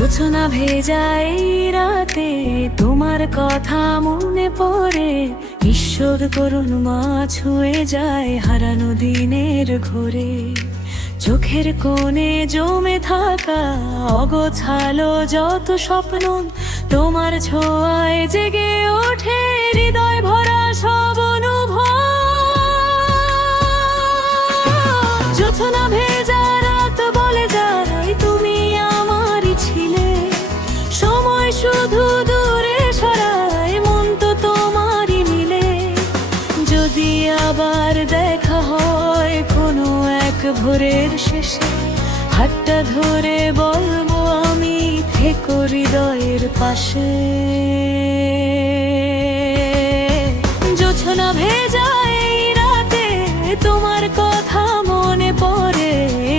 জোছনা ভেজা এই রাতে তোমার কথা মনে পড়ে, ঈশ্বর করুণ মা ছুঁয়ে যায় হারানো দিনের ঘোরে। চোখের কোণে জমে থাকা অগোছালো যত স্বপ্ন, তোমার ছোঁয়ায় জেগে ওঠে হৃদয় ভরা সব অনুভব। জোছনা ভেজা রাত বলে যায় তুমি আমারই ছিলে, সময় শুধু দূরে সরায় মন তো তোমারই মিলে। যদি আবার দেখা হয় কোনো এক ভোরের শেষে, হাতটা ধরে বলবো আমি থেকো হৃদয়ের পাশে। জোছনা ভেজা এই রাতে তোমার কথা মনে পড়ে,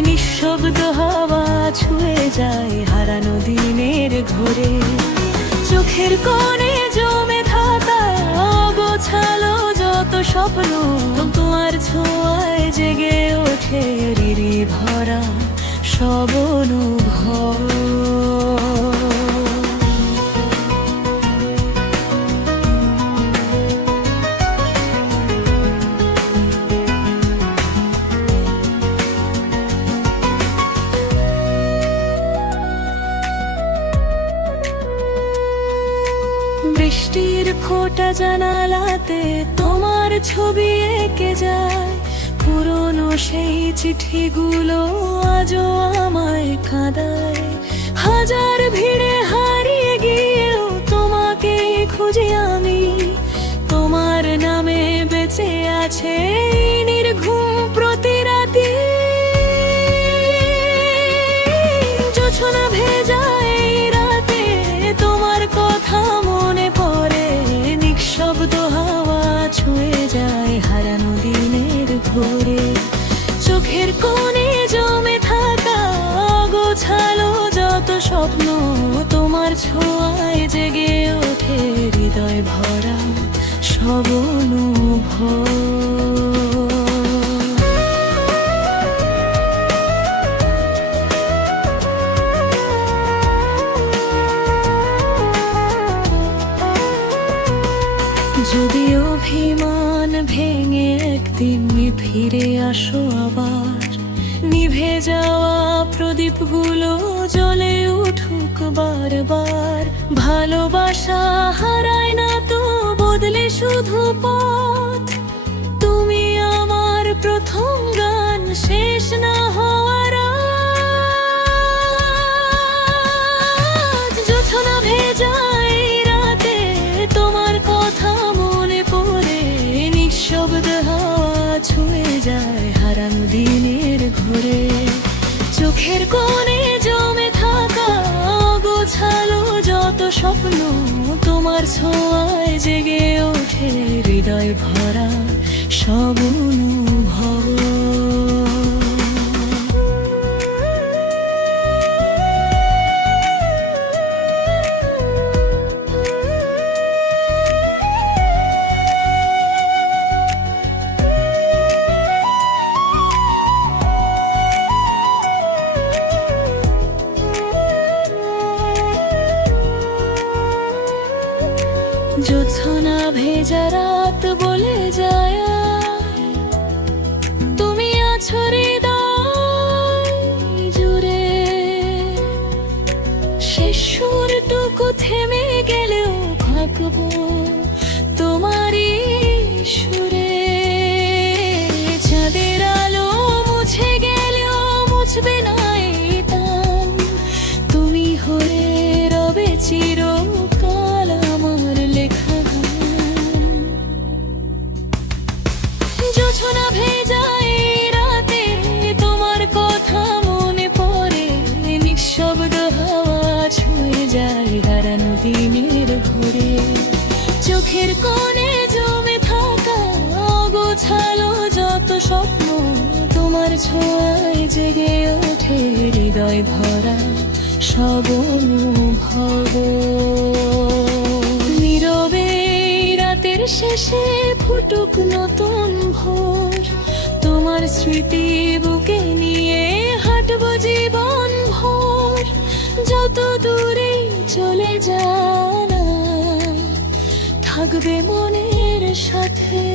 নিঃশব্দ হাওয়া ছুঁয়ে যায় হারানো দিনের ঘোরে। চোখের কোণে জমে থাকা অগোছালো যত স্বপ্ন, তোমার ছোঁয়ায় জেগে ওঠে রিরি ভরা সব অনুভব। বৃষ্টির ফোঁটা জানালাতে তোমার ছবি এঁকে যায়, পুরনো সেই চিঠিগুলো আজও আমায় কাঁদায়। হাজার ভিড়ে হারিয়ে গিয়েও তোমাকে খুঁজি আমি, তোমার নামে বেঁচে আছে নির্ঘুম প্রতি রাতি। জোছনা ভেজা এই রাতে তোমার কথা মনে পড়ে, নিঃশব্দ হাওয়া ছুঁয়ে যায় হারানো দিনের ঘোরে। চোখের কোণে জমে থাকা অগোছালো যত স্বপ্ন, তোমার ছোঁয়ায় জেগে ওঠে হৃদয় ভরা সব অনুভব। যদি অভিমান ভেঙে একদিন ফিরে আসো আবার, নিভে যাওয়া প্রদীপগুলো জ্বলে উঠুক বারবার। ভালোবাসা হারায় না তো, বদলে শুধু পথ। তুমি আমার প্রথম গান, শেষ না হওয়ার আজ। জোছনা ভেজা এই রাতে তোমার কথা মনে পড়ে, নিঃশব্দ হাওয়া ছুঁয়ে যায় হারানো দিনের ঘোরে। চোখের কোণে জমে থাকা অগোছালো যত স্বপ্ন, তোমার ছোঁয়ায় জেগে ওঠে হৃদয় ভরা সব অনুভব। জোছনা ভেজা রাত বলে যায় তুমি আছো হৃদয় জুড়ে। শেষ সুরটুকু থেমে গেলেও থাকবো তোমারই সুরে। চাঁদের আলো মুছে গেলেও মুছবে না এই টান, তুমি হয়ে রবে চিরকাল আমার লেখা গান। জোছনা ভেজা এই রাতে তোমার কথা মনে পড়ে, নিঃশব্দ হাওয়া ছুঁয়ে যায় হারানো দিনের ঘোরে। চোখের কোণে জমে থাকা অগোছালো যত স্বপ্ন, তোমার ছোঁয়ায় জেগে ওঠে হৃদয় ভরা সব অনুভব। নীরবে রাতের শেষে ফুটুক নতুন ভোর, তোমার স্মৃতি বুকে নিয়ে হাঁটব জীবন ভোর। যত দূরে চলে যানা থাকবে মনের সাথে।